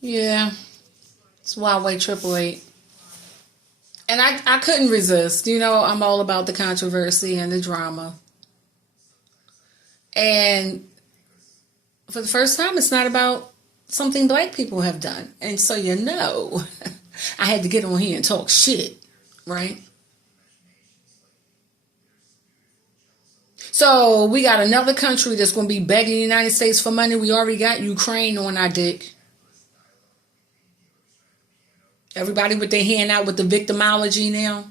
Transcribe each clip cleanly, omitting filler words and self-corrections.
Yeah, it's Huawei 888. And I couldn't resist. You know, I'm all about the controversy and the drama. And for the first time, it's not about something black people have done. And so, you know, I had to get on here and talk shit, right? So we got another country that's going to be begging the United States for money. We already got Ukraine on our dick. Everybody with their hand out with the victimology now.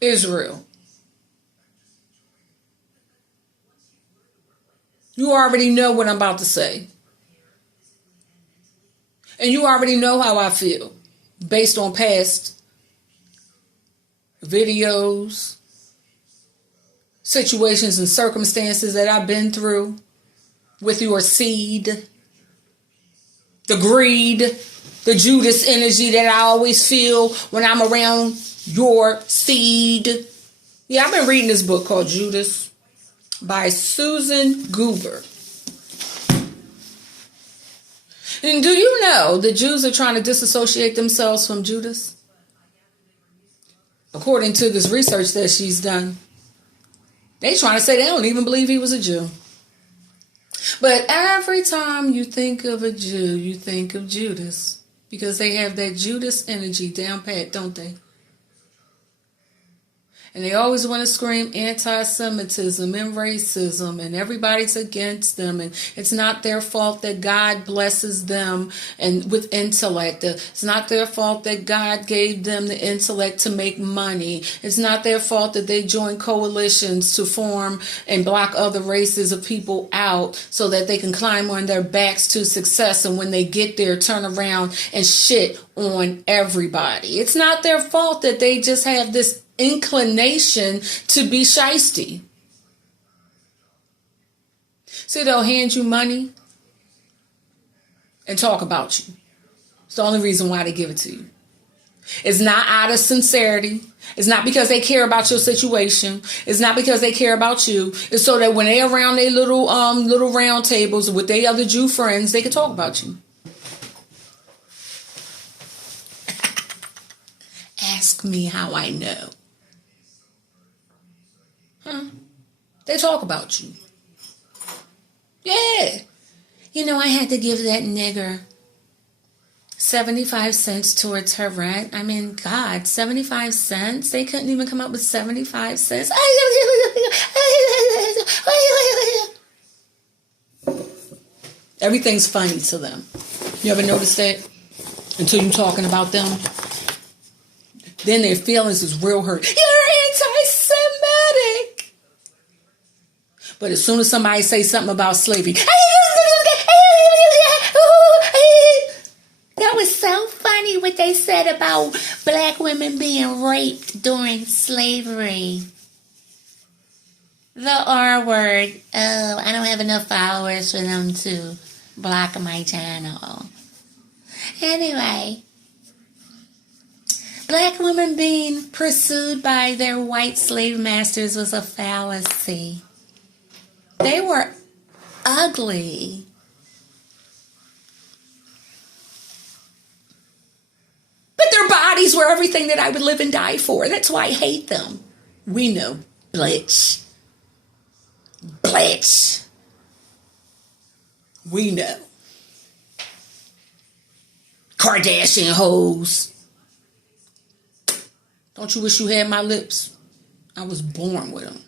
Israel. You already know what I'm about to say. And you already know how I feel based on past videos, situations and circumstances that I've been through with your seed. The greed, the Judas energy that I always feel when I'm around your seed. Yeah, I've been reading this book called Judas by Susan Goober. And do you know the Jews are trying to disassociate themselves from Judas? According to this research that she's done. They trying to say they don't even believe he was a Jew. But every time you think of a Jew, you think of Judas. Because they have that Judas energy down pat, don't they? And they always want to scream anti-Semitism and racism and everybody's against them. And it's not their fault that God blesses them and with intellect. It's not their fault that God gave them the intellect to make money. It's not their fault that they join coalitions to form and block other races of people out so that they can climb on their backs to success. And when they get there, turn around and shit on everybody. It's not their fault that they just have this inclination to be shiesty. See, they'll hand you money and talk about you. It's the only reason why they give it to you. It's not out of sincerity. It's not because they care about your situation. It's not because they care about you. It's so that when they're around their little round tables with their other Jew friends, they can talk about you. Ask me how I know. They talk about you. Yeah. You know, I had to give that nigger 75 cents towards her rent. I mean, God, 75 cents? They couldn't even come up with 75 cents. Everything's funny to them. You ever notice that? Until you're talking about them. Then their feelings is real hurt. You're anti-Semitic. But as soon as somebody says something about slavery, that was so funny what they said about black women being raped during slavery. The R word. Oh, I don't have enough followers for them to block my channel. Anyway, black women being pursued by their white slave masters was a fallacy. They were ugly. But their bodies were everything that I would live and die for. That's why I hate them. We know. Blitz. Blitz. We know. Kardashian hoes. Don't you wish you had my lips? I was born with them.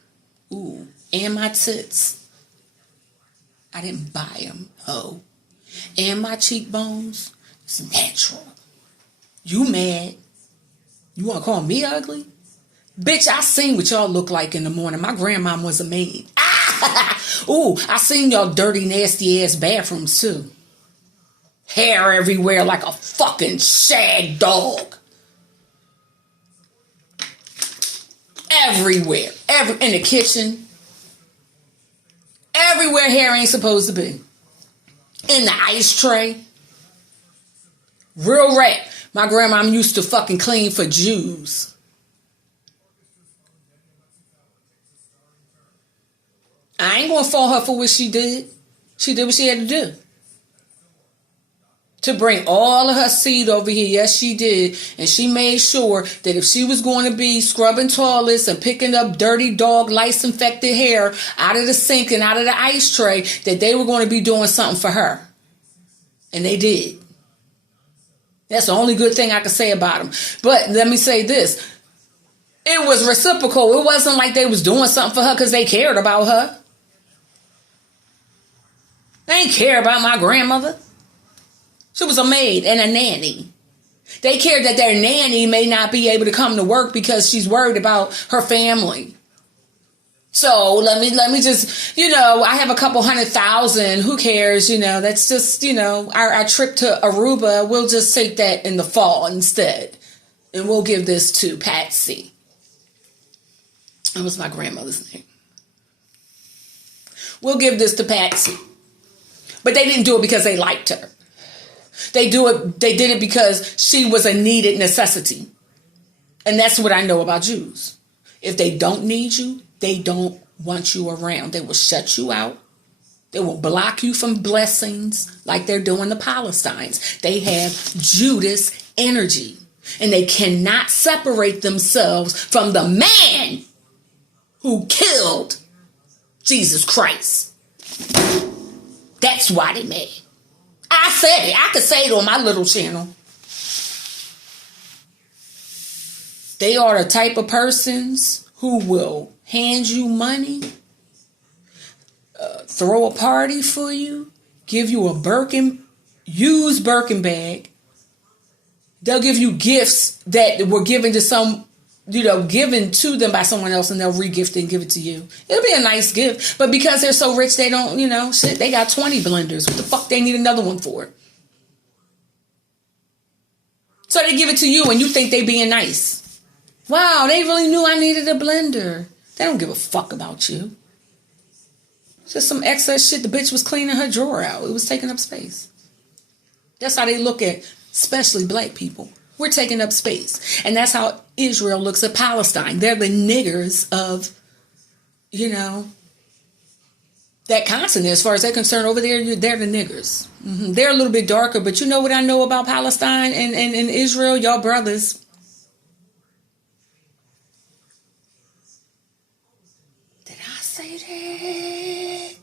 Ooh. And my tits. I didn't buy them. Oh. And my cheekbones. It's natural. You mad? You want to call me ugly? Bitch, I seen what y'all look like in the morning. My grandmom was a maid. Ooh, I seen y'all dirty, nasty ass bathrooms too. Hair everywhere like a fucking shag dog. Everywhere. In the kitchen. Everywhere hair ain't supposed to be. In the ice tray. Real rat. My grandma used to fucking clean for Jews. I ain't gonna fault her for what she did. She did what she had to do. to bring all of her seed over here. Yes, she did. And she made sure that if she was going to be scrubbing toilets and picking up dirty dog lice infected hair out of the sink and out of the ice tray, that they were going to be doing something for her. And they did. That's the only good thing I can say about them. But let me say this. It was reciprocal. It wasn't like they was doing something for her because they cared about her. They didn't care about my grandmother. She was a maid and a nanny. They cared that their nanny may not be able to come to work because she's worried about her family. So let me just, I have a couple 100,000. Who cares? That's just, our trip to Aruba. We'll just take that in the fall instead. And we'll give this to Patsy. That was my grandmother's name. We'll give this to Patsy. But they didn't do it because they liked her. They did it because she was a needed necessity. And that's what I know about Jews. If they don't need you, they don't want you around. They will shut you out. They will block you from blessings like they're doing the Palestines. They have Judas energy. And they cannot separate themselves from the man who killed Jesus Christ. That's why they mad. I said it. I could say it on my little channel. They are the type of persons who will hand you money, throw a party for you, give you a used Birkin bag. They'll give you gifts that were given to given to them by someone else, and they'll re-gift it and give it to you. It'll be a nice gift, but because they're so rich, they don't, they got 20 blenders. What the fuck they need another one for? So they give it to you, and you think they being nice. Wow, they really knew I needed a blender. They don't give a fuck about you. It's just some excess shit. The bitch was cleaning her drawer out. It was taking up space. That's how they look at, especially black people. We're taking up space. And that's how Israel looks at Palestine. They're the niggers of, that continent. As far as they're concerned, over there, they're the niggers. Mm-hmm. They're a little bit darker, but you know what I know about Palestine and Israel? Y'all brothers. Did I say that?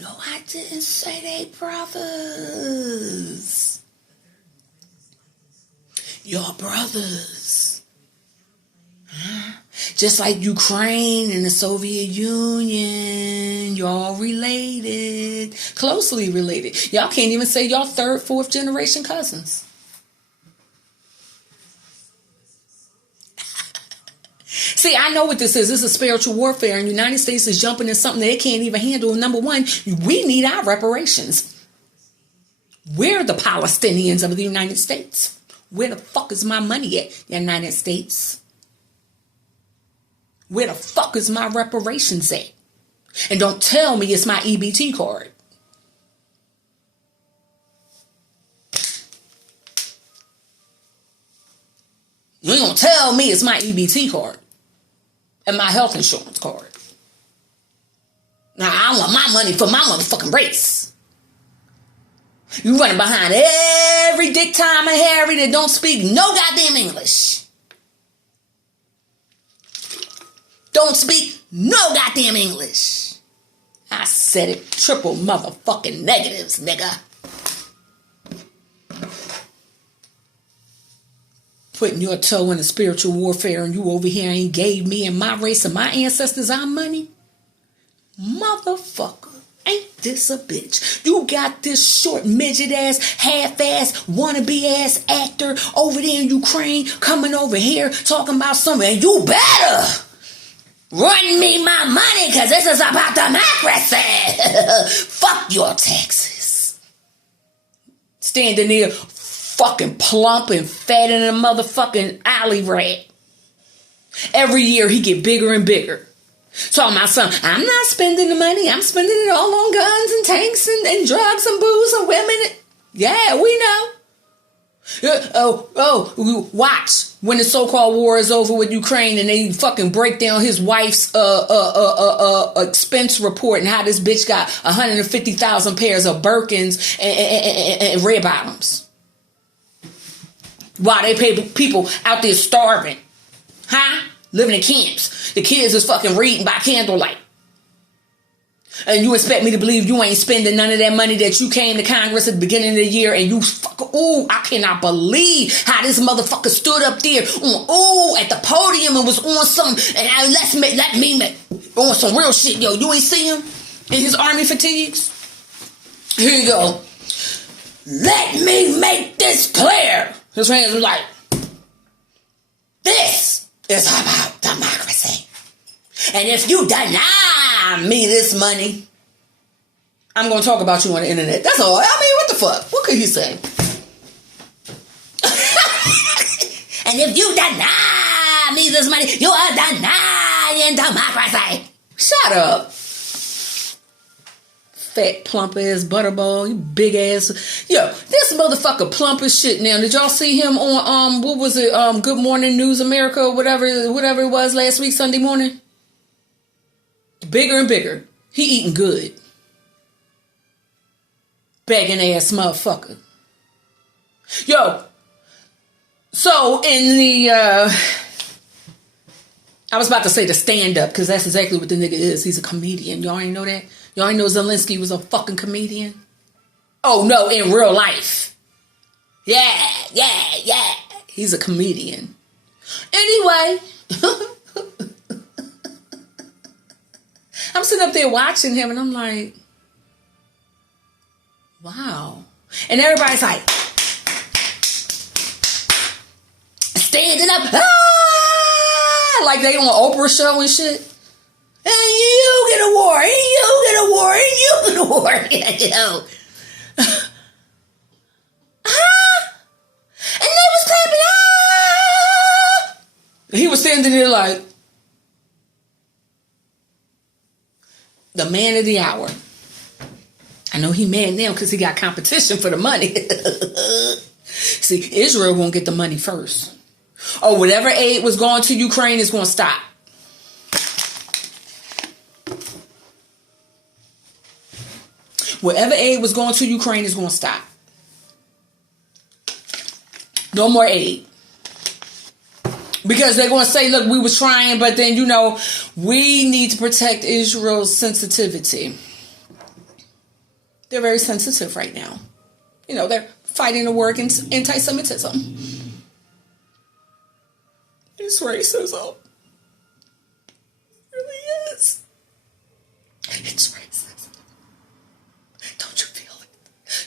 No, I didn't say they brothers. Your brothers. Huh? Just like Ukraine and the Soviet Union, y'all related, closely related. Y'all can't even say y'all third, fourth generation cousins. See, I know what this is. This is spiritual warfare, and the United States is jumping in something they can't even handle. Number one, we need our reparations. We're the Palestinians of the United States. Where the fuck is my money at, United States? Where the fuck is my reparations at? And don't tell me it's my EBT card. You ain't gonna tell me it's my EBT card and my health insurance card. Now, I want my money for my motherfucking race. You running behind every Dick, Tom, and Harry that don't speak no goddamn English. Don't speak no goddamn English. I said it. Triple motherfucking negatives, nigga. Putting your toe in the spiritual warfare, and you over here ain't gave me and my race and my ancestors our money? Motherfucker. Ain't this a bitch? You got this short midget ass, half ass, wannabe ass actor over there in Ukraine coming over here talking about something. And you better run me my money, because this is about democracy. Fuck your taxes. Standing there fucking plump and fat in a motherfucking alley rat. Every year he get bigger and bigger. Talking about something. I'm not spending the money. I'm spending it all on guns and tanks and drugs and booze and women. Yeah, we know. Watch when the so-called war is over with Ukraine and they fucking break down his wife's expense report and how this bitch got 150,000 pairs of Birkins and red bottoms. While they pay people out there starving. Huh? Living in camps. The kids is fucking reading by candlelight. And you expect me to believe you ain't spending none of that money that you came to Congress at the beginning of the year and you I cannot believe how this motherfucker stood up there at the podium and was on some, and let me make on some real shit, yo. You ain't see him in his army fatigues? Here you go. Let me make this clear. His hands were like, this is about democracy. And if you deny me this money, I'm going to talk about you on the internet. That's all. I mean, what the fuck? What could he say? And if you deny me this money, you are denying democracy. Shut up. Fat, plump ass butterball, you big ass. Yo, this motherfucker plump as shit now. Did y'all see him on, what was it, Good Morning News America or whatever it was last week, Sunday morning? Bigger and bigger. He eating good. Begging ass motherfucker. Yo, so in the, I was about to say the stand-up, because that's exactly what the nigga is. He's a comedian. Y'all ain't know that? Y'all ain't know Zelensky was a fucking comedian? Oh, no, in real life. Yeah. He's a comedian. Anyway. I'm sitting up there watching him, and I'm like, wow. And everybody's like, standing up, like they on an Oprah show and shit. And you get a war, and you get a war, and you get a war. Yo. And they was clapping. He was standing there like, the man of the hour. I know he mad now because he got competition for the money. See, Israel won't get the money first. Oh, whatever aid was going to Ukraine is going to stop. Whatever aid was going to Ukraine is going to stop. No more aid. Because they're going to say, look, we was trying, but then, we need to protect Israel's sensitivity. They're very sensitive right now. They're fighting the war against anti-Semitism. It's racism. It really is. It's racism. Don't you feel it?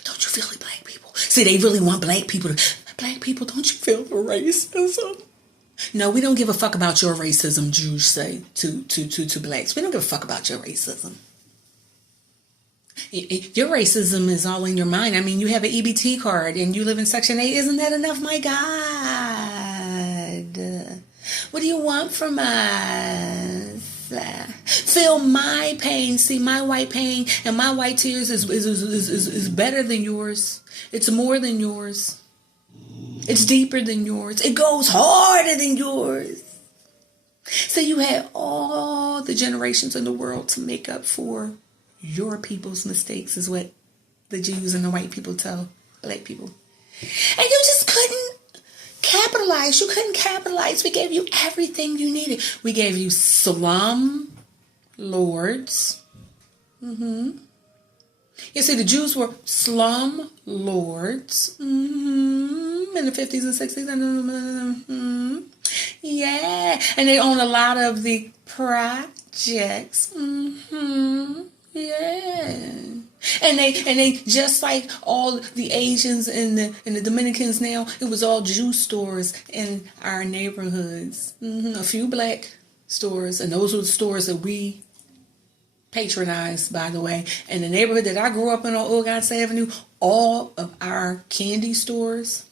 Don't you feel it, black people? See, they really want black people, don't you feel the racism? No, we don't give a fuck about your racism, Jews say to blacks. We don't give a fuck about your racism. Your racism is all in your mind. I mean, you have an EBT card and you live in Section 8. Isn't that enough? My God. What do you want from us? Feel my pain. See, my white pain and my white tears is better than yours. It's more than yours. It's deeper than yours. It goes harder than yours. So you had all the generations in the world to make up for your people's mistakes, is what the Jews and the white people tell black people. And you just couldn't capitalize. You couldn't capitalize. We gave you everything you needed. We gave you slum lords. You see, the Jews were slum lords in the 50s and 60s. Yeah. And they own a lot of the projects. Yeah. And they just like all the Asians and the Dominicans now, it was all Jew stores in our neighborhoods. A few black stores, and those were the stores that we patronized, by the way. In the neighborhood that I grew up in on Ogansett Avenue, all of our candy stores,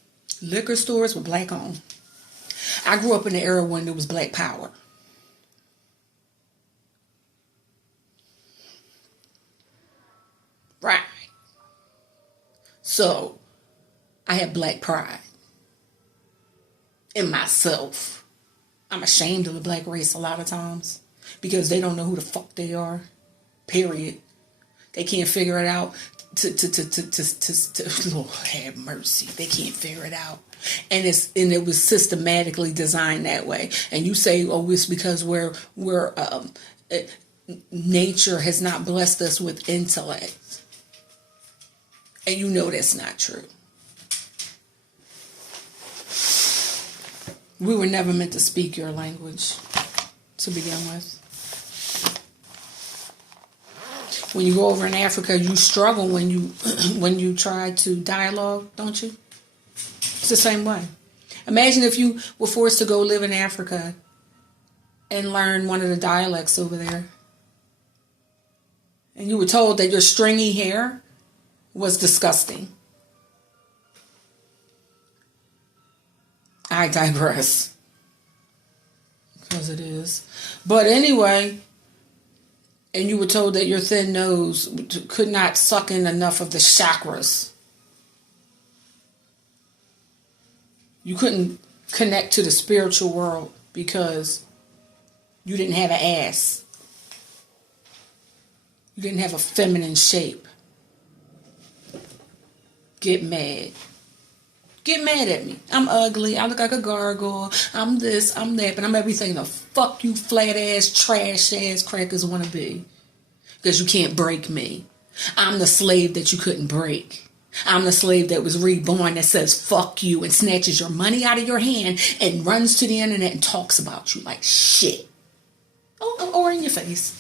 liquor stores were black owned. I grew up in the era when there was black power. Right. So, I have black pride in myself. I'm ashamed of the black race a lot of times because they don't know who the fuck they are. Period. They can't figure it out. Lord have mercy, they can't figure it out. And it was systematically designed that way. And you say, oh, it's because nature has not blessed us with intellect. And you know that's not true. We were never meant to speak your language to begin with. When you go over in Africa, you struggle when you try to dialogue, don't you? It's the same way. Imagine if you were forced to go live in Africa and learn one of the dialects over there. And you were told that your stringy hair was disgusting. I digress. Because it is. But anyway, and you were told that your thin nose could not suck in enough of the chakras. You couldn't connect to the spiritual world because you didn't have an ass. You didn't have a feminine shape. Get mad. Get mad at me. I'm ugly. I look like a gargoyle. I'm this, I'm that, but I'm everything the fuck you flat ass, trash ass crackers want to be. Because you can't break me. I'm the slave that you couldn't break. I'm the slave that was reborn that says fuck you and snatches your money out of your hand and runs to the internet and talks about you like shit. Or in your face.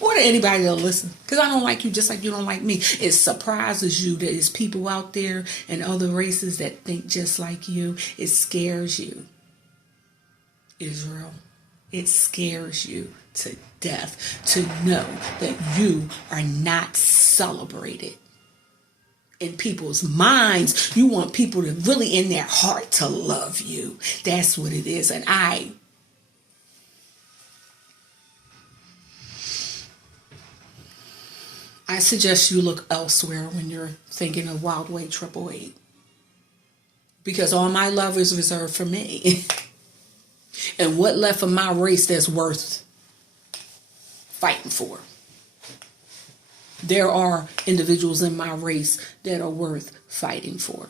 Or to anybody that'll listen. Because I don't like you just like you don't like me. It surprises you that there's people out there and other races that think just like you. It scares you. Israel. It scares you to death to know that you are not celebrated. In people's minds, you want people to really in their heart to love you. That's what it is. And I suggest you look elsewhere when you're thinking of Wild Way 888. Because all my love is reserved for me. And what left of my race that's worth fighting for? There are individuals in my race that are worth fighting for.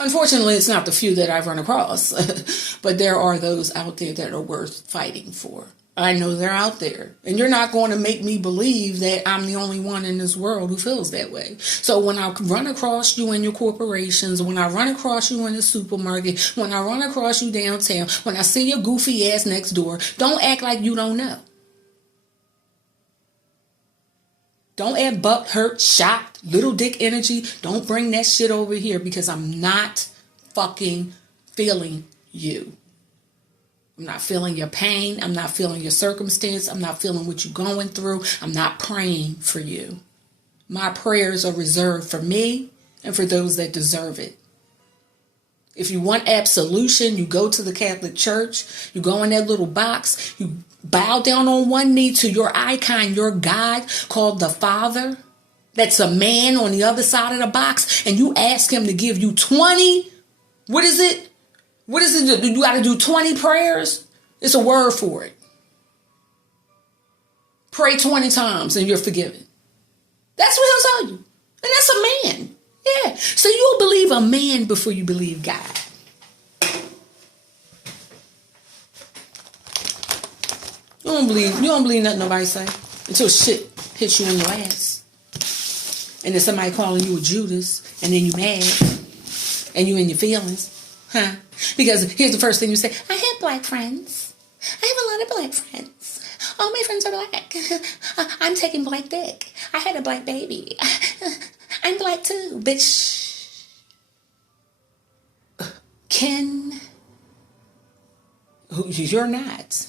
Unfortunately, it's not the few that I've run across. But there are those out there that are worth fighting for. I know they're out there. And you're not going to make me believe that I'm the only one in this world who feels that way. So when I run across you in your corporations, when I run across you in the supermarket, when I run across you downtown, when I see your goofy ass next door, don't act like you don't know. Don't add butt hurt, shocked, little dick energy. Don't bring that shit over here because I'm not fucking feeling you. I'm not feeling your pain. I'm not feeling your circumstance. I'm not feeling what you're going through. I'm not praying for you. My prayers are reserved for me and for those that deserve it. If you want absolution, you go to the Catholic Church. You go in that little box. You bow down on one knee to your icon, your God, called the Father. That's a man on the other side of the box. And you ask him to give you 20. What is it? What is it? You got to do 20 prayers? It's a word for it. Pray 20 times and you're forgiven. That's what he'll tell you. And that's a man. Yeah. So you'll believe a man before you believe God. You don't believe nothing nobody say until shit hits you in your ass. And then somebody calling you a Judas and then you mad and you in your feelings. Huh? Because here's the first thing you say. I have black friends. I have a lot of black friends. All my friends are black. I'm taking black dick. I had a black baby. I'm black too, bitch. You're not.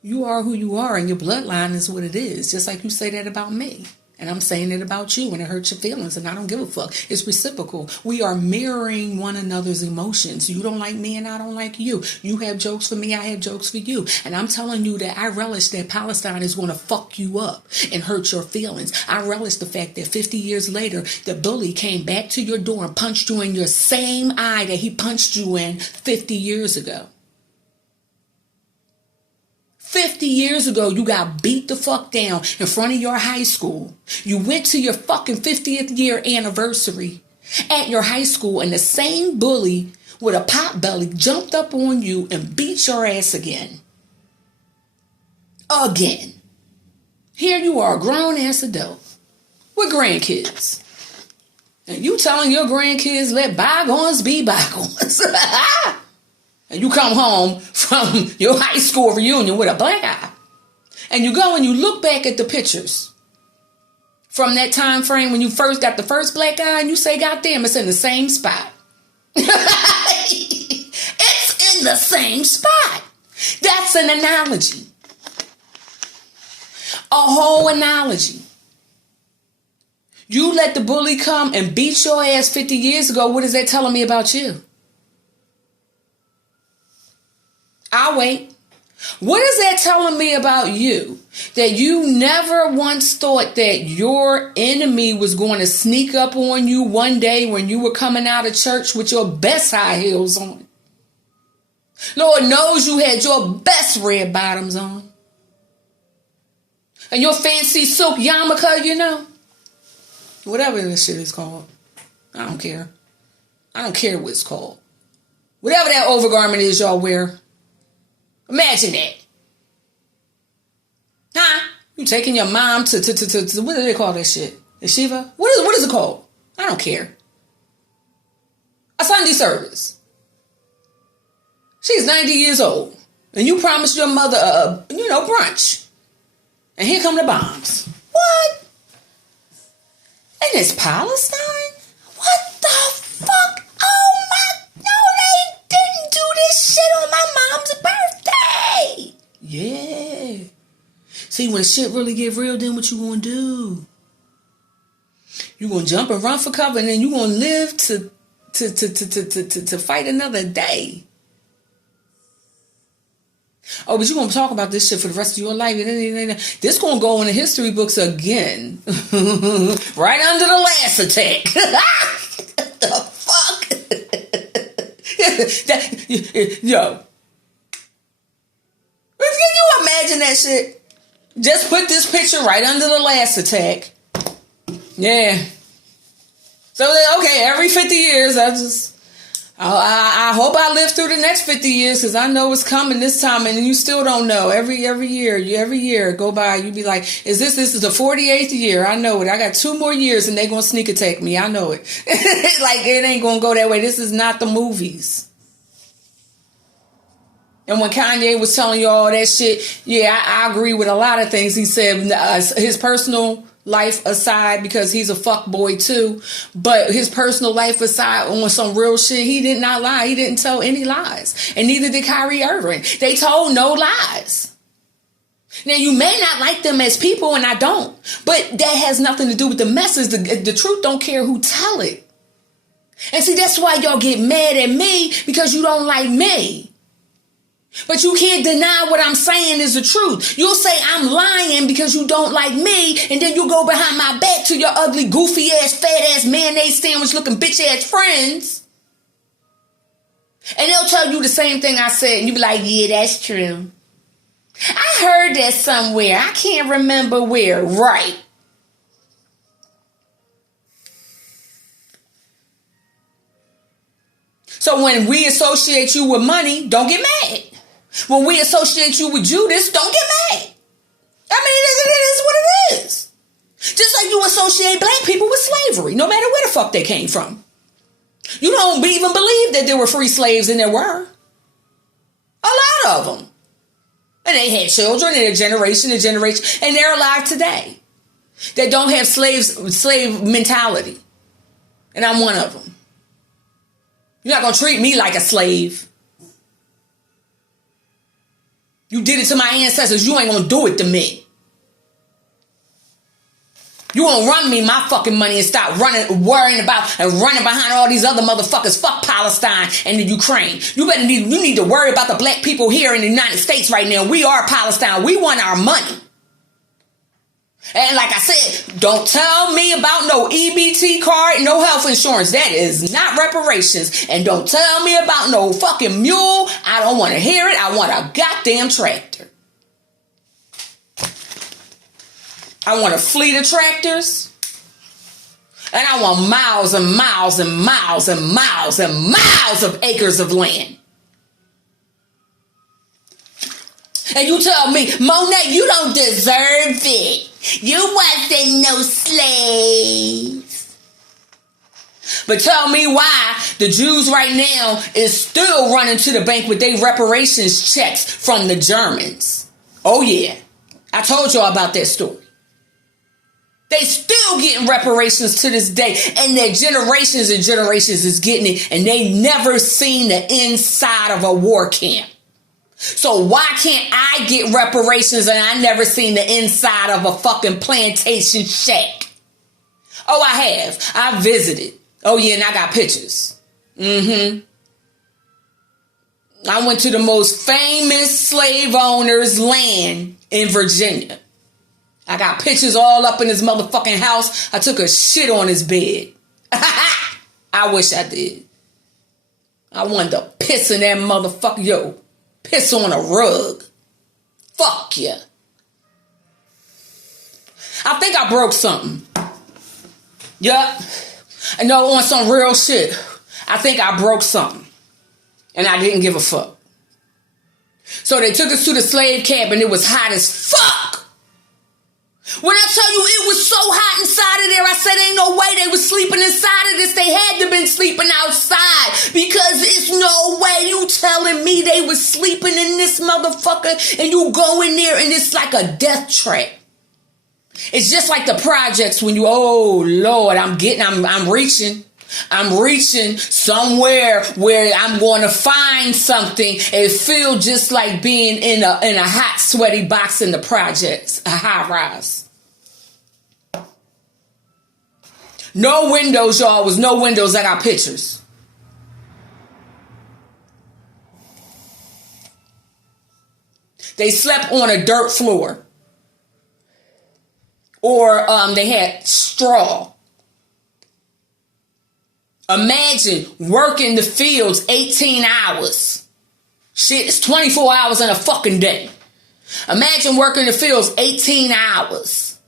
You are who you are and your bloodline is what it is. Just like you say that about me. And I'm saying it about you and it hurts your feelings and I don't give a fuck. It's reciprocal. We are mirroring one another's emotions. You don't like me and I don't like you. You have jokes for me, I have jokes for you. And I'm telling you that I relish that Palestine is going to fuck you up and hurt your feelings. I relish the fact that 50 years later, the bully came back to your door and punched you in your same eye that he punched you in 50 years ago. 50 years ago, you got beat the fuck down in front of your high school. You went to your fucking 50th year anniversary at your high school, and the same bully with a pot belly jumped up on you and beat your ass again. Again. Here you are, a grown ass adult with grandkids. And you telling your grandkids, let bygones be bygones. And you come home from your high school reunion with a black eye. And you go and you look back at the pictures from that time frame when you first got the first black eye, and you say, God damn, it's in the same spot. It's in the same spot. That's an analogy. A whole analogy. You let the bully come and beat your ass 50 years ago. What is that telling me about you? I'll wait. What is that telling me about you? That you never once thought that your enemy was going to sneak up on you one day when you were coming out of church with your best high heels on. Lord knows you had your best red bottoms on. And your fancy silk yarmulke, you know. Whatever this shit is called. I don't care. I don't care what it's called. Whatever that overgarment is y'all wear. Imagine that. Huh? You taking your mom to what do they call that shit? The Shiva? What is it called? I don't care. A Sunday service. She's 90 years old. And you promised your mother brunch. And here come the bombs. What? And it's Palestine? What the fuck? Oh my, no, they didn't do this shit on my mom's birthday. Yeah. See, when shit really get real, then what you gonna do? You gonna jump and run for cover, and then you gonna live to fight another day. Oh, but you're going to talk about this shit for the rest of your life. This going to go in the history books again. Right under the last attack. The fuck? Yo. Can you imagine that shit? Just put this picture right under the last attack. Yeah. So, okay, every 50 years, I hope I live through the next 50 years, because I know it's coming this time, and you still don't know. Every year go by, you be like, this is the 48th year. I know it. I got 2 more years and they gonna sneak attack me. I know it. Like, it ain't gonna go that way. This is not the movies. And when Kanye was telling you all that shit, yeah, I agree with a lot of things he said. His personal life aside, because he's a fuck boy too, but his personal life aside, on some real shit, he did not lie. He didn't tell any lies, and neither did Kyrie Irving. They told no lies. Now, you may not like them as people, and I don't, but that has nothing to do with the message. The truth don't care who tell it. And see, that's why y'all get mad at me, because you don't like me. But you can't deny what I'm saying is the truth. You'll say I'm lying because you don't like me, and then you go behind my back to your ugly, goofy ass, fat ass, mayonnaise sandwich looking bitch ass friends. And they'll tell you the same thing I said, and you be like, yeah, that's true. I heard that somewhere. I can't remember where. Right. So when we associate you with money, don't get mad. When we associate you with Judas, don't get mad. I mean, it is what it is. Just like you associate black people with slavery, no matter where the fuck they came from. You don't even believe that there were free slaves, and there were. A lot of them. And they had children in a generation, and they're alive today. They don't have slave mentality. And I'm one of them. You're not going to treat me like a slave. You did it to my ancestors. You ain't going to do it to me. You going to run me my fucking money and stop worrying about and running behind all these other motherfuckers. Fuck Palestine and the Ukraine. You need to worry about the black people here in the United States right now. We are Palestine. We want our money. And like I said, don't tell me about no EBT card, no health insurance. That is not reparations. And don't tell me about no fucking mule. I don't want to hear it. I want a goddamn tractor. I want a fleet of tractors. And I want miles and miles and miles and miles and miles of acres of land. And you tell me, Monet, you don't deserve it. You wasn't no slaves. But tell me why the Jews right now is still running to the bank with their reparations checks from the Germans. Oh yeah, I told y'all about that story. They still getting reparations to this day, and their generations and generations is getting it, and they never seen the inside of a war camp. So why can't I get reparations and I never seen the inside of a fucking plantation shack? Oh, I have. I visited. Oh yeah, and I got pictures. I went to the most famous slave owner's land in Virginia. I got pictures all up in his motherfucking house. I took a shit on his bed. I wish I did. I wanted to piss in that motherfucker. Yo, piss on a rug. Fuck yeah. I think I broke something. Yup. I know, on some real shit. I think I broke something. And I didn't give a fuck. So they took us to the slave camp and it was hot as fuck. When I tell you it was so hot inside of there, I said ain't no way they was sleeping inside of this. They had to been sleeping outside, because it's no way you telling me they was sleeping in this motherfucker, and you go in there and it's like a death trap. It's just like the projects when you, oh Lord, I'm reaching somewhere where I'm going to find something. It feels just like being in a hot, sweaty box in the projects, a high rise. No windows, y'all. Was no windows. I got pictures. They slept on a dirt floor. Or they had straw. Imagine working the fields 18 hours. Shit, it's 24 hours in a fucking day. Imagine working the fields 18 hours.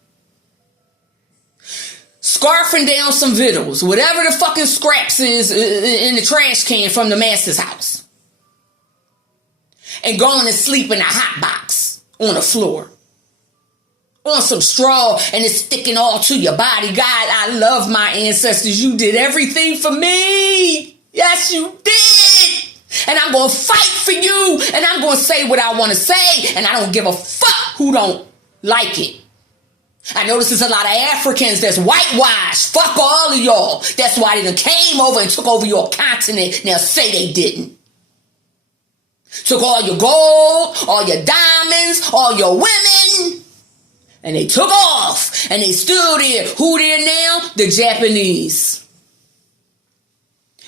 Scarfing down some victuals, whatever the fucking scraps is in the trash can from the master's house. And going to sleep in a hot box on the floor. On some straw, and it's sticking all to your body. God, I love my ancestors. You did everything for me. Yes, you did. And I'm going to fight for you. And I'm going to say what I want to say. And I don't give a fuck who don't like it. I know this is a lot of Africans that's whitewashed. Fuck all of y'all. That's why they done came over and took over your continent. Now say they didn't. Took all your gold, all your diamonds, all your women. And they took off, and they stood there. Who there now? The Japanese.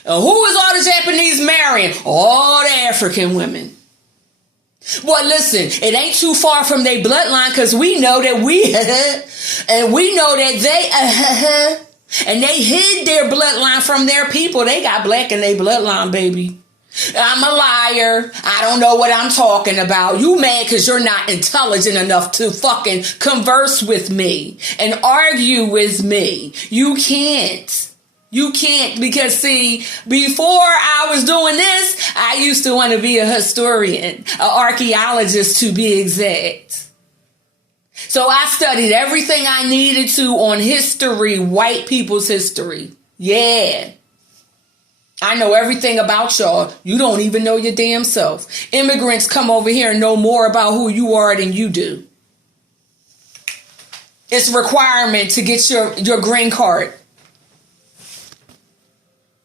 And who is all the Japanese marrying? All the African women. Well, listen, it ain't too far from their bloodline, because we know that and we know that and they hid their bloodline from their people. They got black in their bloodline, baby. I'm a liar. I don't know what I'm talking about. You mad because you're not intelligent enough to fucking converse with me and argue with me. You can't. You can't, because see, before I was doing this, I used to want to be a historian, an archaeologist to be exact. So I studied everything I needed to on history, white people's history. Yeah. I know everything about y'all. You don't even know your damn self. Immigrants come over here and know more about who you are than you do. It's a requirement to get your green card.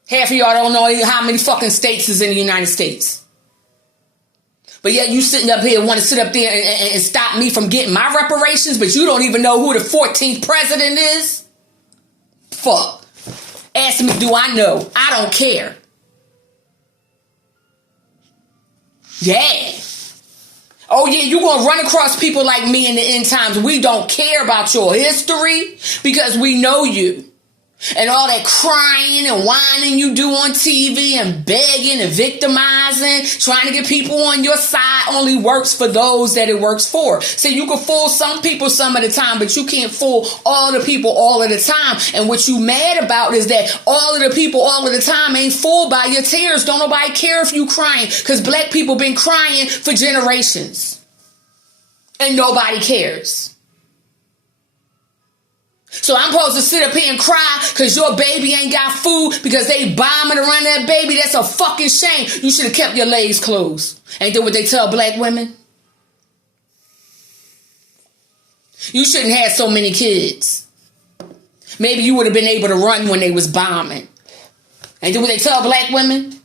Half of y'all don't know how many fucking states is in the United States. But yet you sitting up here want to sit up there and stop me from getting my reparations, but you don't even know who the 14th president is? Fuck. Ask me, do I know? I don't care. Yeah. Oh yeah, you're going to run across people like me in the end times. We don't care about your history because we know you. And all that crying and whining you do on TV and begging and victimizing, trying to get people on your side only works for those that it works for. So you can fool some people some of the time, but you can't fool all the people all of the time. And what you mad about is that all of the people all of the time ain't fooled by your tears. Don't nobody care if you crying, because black people been crying for generations. And nobody cares. So I'm supposed to sit up here and cry because your baby ain't got food because they bombing around that baby? That's a fucking shame. You should have kept your legs closed. Ain't that what they tell black women? You shouldn't have so many kids. Maybe you would have been able to run when they was bombing. Ain't that what they tell black women?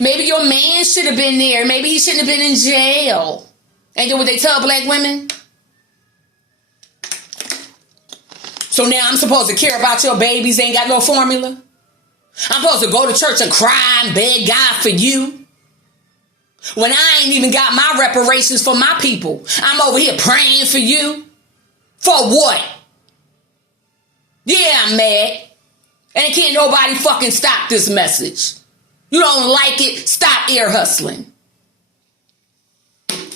Maybe your man should have been there. Maybe he shouldn't have been in jail. Ain't that what they tell black women? So now I'm supposed to care about your babies, ain't got no formula? I'm supposed to go to church and cry and beg God for you? When I ain't even got my reparations for my people. I'm over here praying for you? For what? Yeah, I'm mad. And can't nobody fucking stop this message. You don't like it? Stop ear hustling.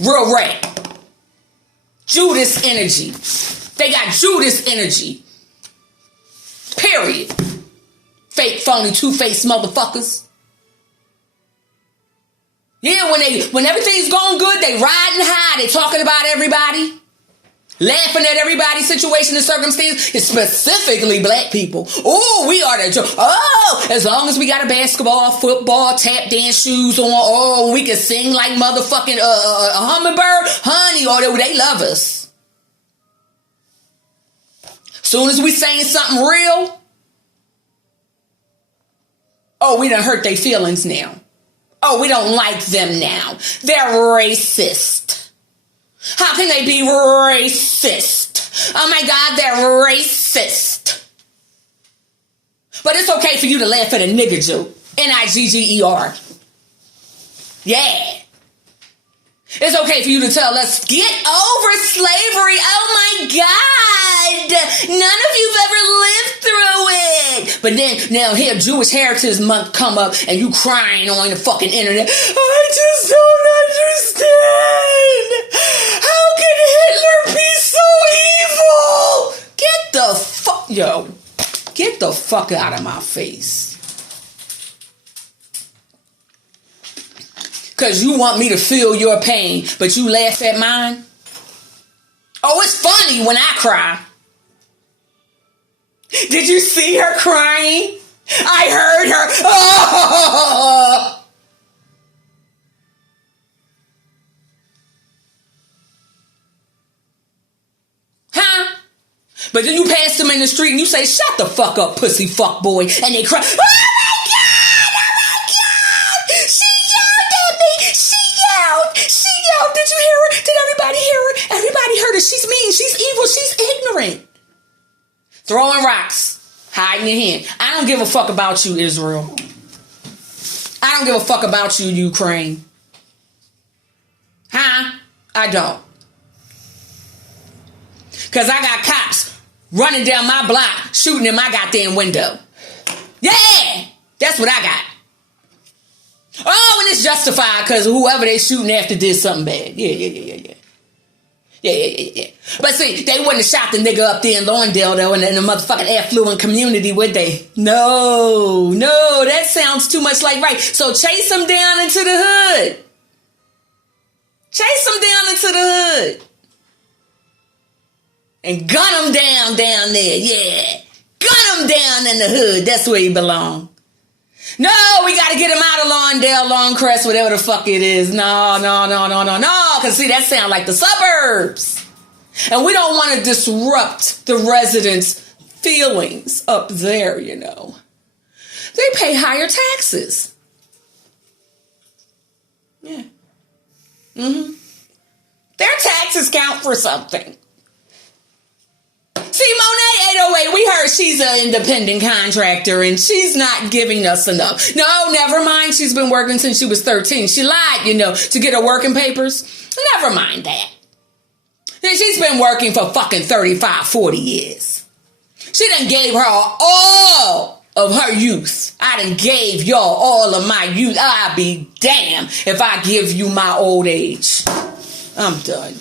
Real rap. Judas Energy. They got Judas Energy. Period. Fake, phony, two-faced motherfuckers. Yeah, when everything's going good, they riding high. They talking about everybody. Laughing at everybody's situation and circumstance. It's specifically black people. Oh, we are the joke. Oh, as long as we got a basketball, football, tap dance shoes on. Oh, we can sing like motherfucking a hummingbird. Honey, oh, they love us. Soon as we saying something real, oh, we done hurt their feelings now. Oh, we don't like them now. They're racist. How can they be racist? Oh my God, they're racist. But it's okay for you to laugh at a nigger joke. Nigger. Yeah. It's okay for you to tell us, get over slavery. Oh my God. None of you've ever lived through it. But then now here Jewish Heritage Month come up and you crying on the fucking internet. I just don't understand. How can Hitler be so evil? Get the fuck out of my face. Because you want me to feel your pain, but you laugh at mine? Oh, it's funny when I cry. Did you see her crying? I heard her. Oh! Huh? But then you pass them in the street and you say, shut the fuck up, pussy fuck boy. And they cry. Did you hear her? Did everybody hear her? Everybody heard her. She's mean. She's evil. She's ignorant. Throwing rocks. Hiding your hand. I don't give a fuck about you, Israel. I don't give a fuck about you, Ukraine. Huh? I don't. Because I got cops running down my block, shooting in my goddamn window. Yeah! That's what I got. Oh, and it's justified because whoever they shooting after did something bad. Yeah. But see, they wouldn't have shot the nigga up there in Lawndale, though, in the motherfucking affluent community, would they? No, that sounds too much like right. So chase them down into the hood. Chase them down into the hood. And gun them down there, yeah. Gun them down in the hood. That's where he belong. No, we got to get him out of Lawndale, Longcrest, whatever the fuck it is. No. Because see, that sounds like the suburbs. And we don't want to disrupt the residents' feelings up there, you know. They pay higher taxes. Yeah. Their taxes count for something. See, Monet 808, we heard she's an independent contractor and she's not giving us enough. No, never mind. She's been working since she was 13. She lied, to get her working papers. Never mind that. And she's been working for fucking 35, 40 years. She done gave her all of her youth. I done gave y'all all of my youth. I'll be damned if I give you my old age. I'm done.